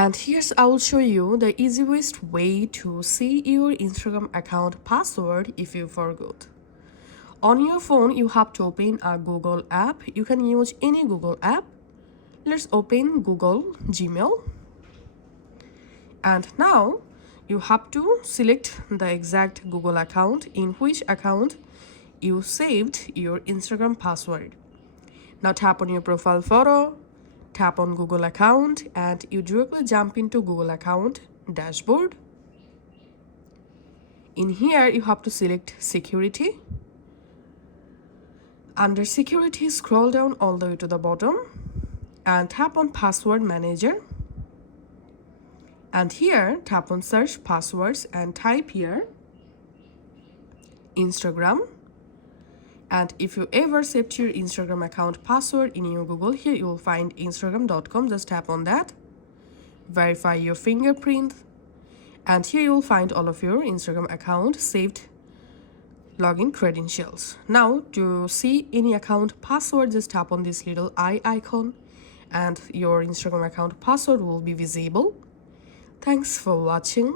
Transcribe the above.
And here's I will show you the easiest way to see your Instagram account password if you forgot. On your phone, you have to open a Google app. You can use any Google app. Let's open Google Gmail. And now you have to select the exact Google account in which account you saved your Instagram password. Now tap on your profile photo, tap on Google account, and you directly jump into Google account dashboard. In here, you have to select security. Under security, scroll down all the way to the bottom and tap on password manager. And here, tap on search passwords and type here Instagram. And if you ever saved your Instagram account password in your Google, here you will find instagram.com. Just tap on that. Verify your fingerprint. And here you will find all of your Instagram account saved login credentials. Now, to see any account password, just tap on this little eye icon and your Instagram account password will be visible. Thanks for watching.